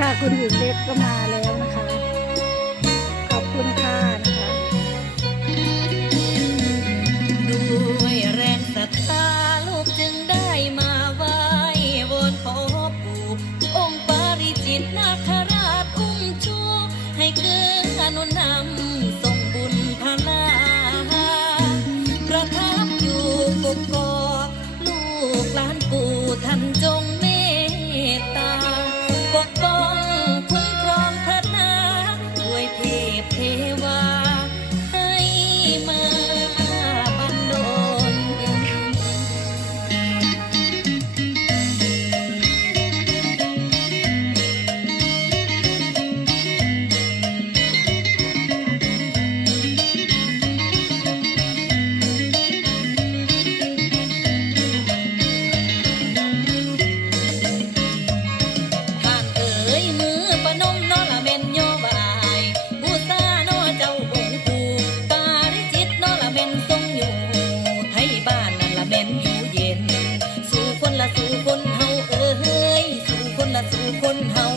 ค่ะ คุณหญิงเล็กก็มา สู่คนเฮา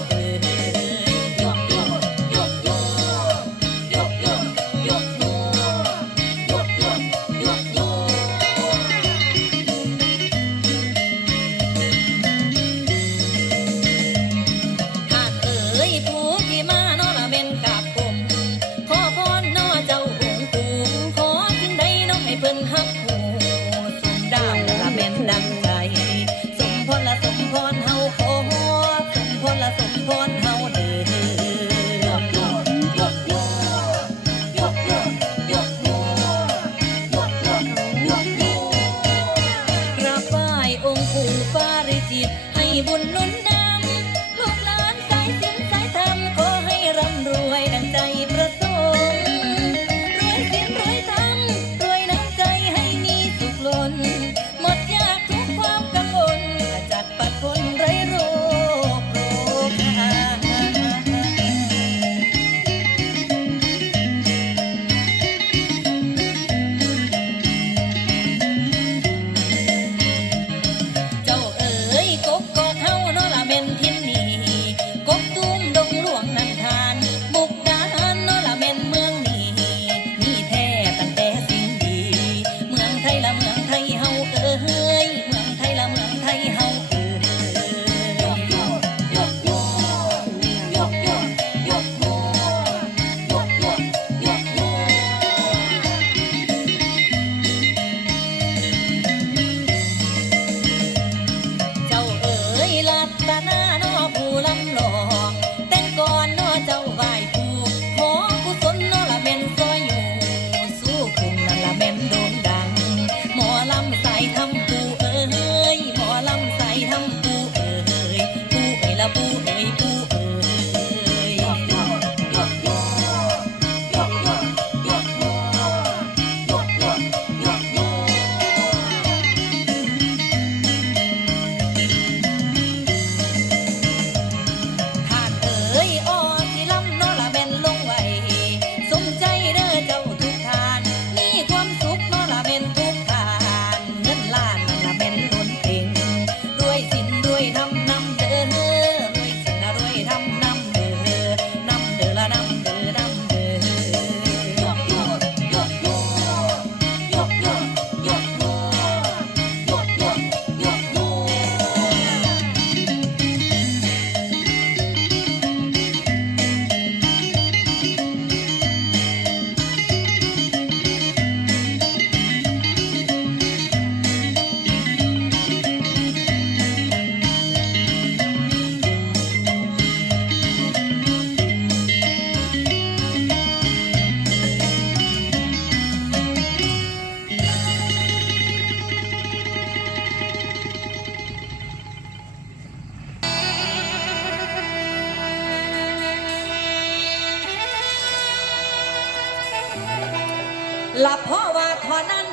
หลับเพราะว่าขอนั้น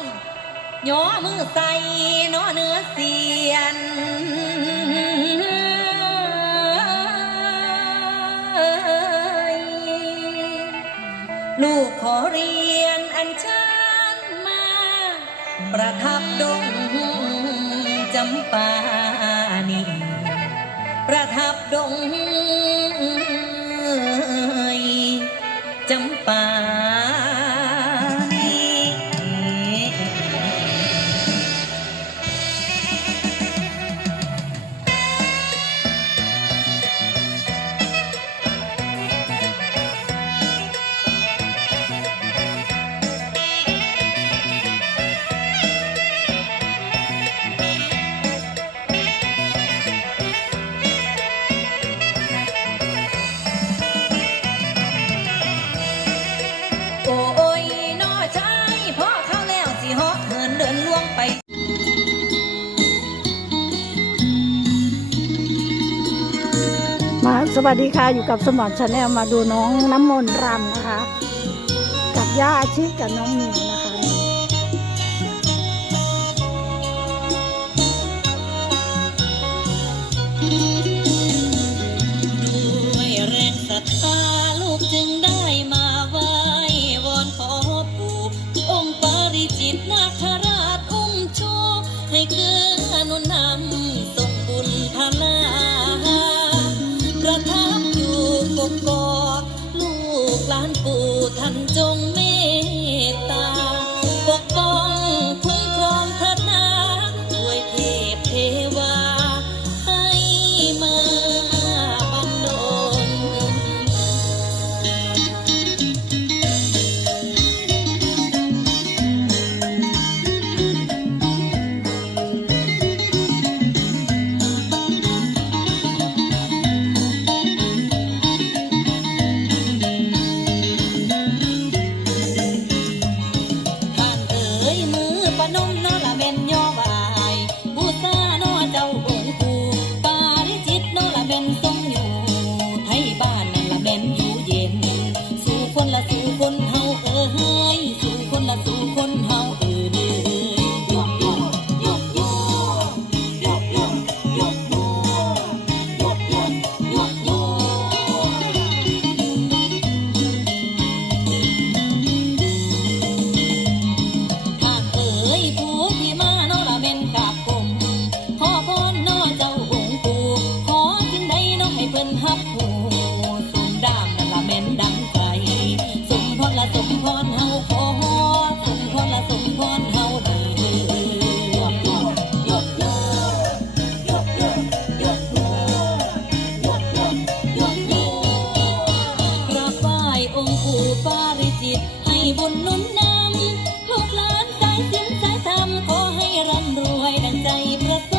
ย่อมือใส่นอเนื้อเสียนลูกขอเรียนอันเชิญมา ประทับดงจำปานีประทับดงจำปา สวัสดีค่ะอยู่กับสมอนชาแนลมาดูน้องน้ำมนต์รำนะคะ กับย่าชิพกับน้องมี ประทับอยู่กกอกลูกหลานปู่ท่านจงไม่ ร่ำรวยดังใจประส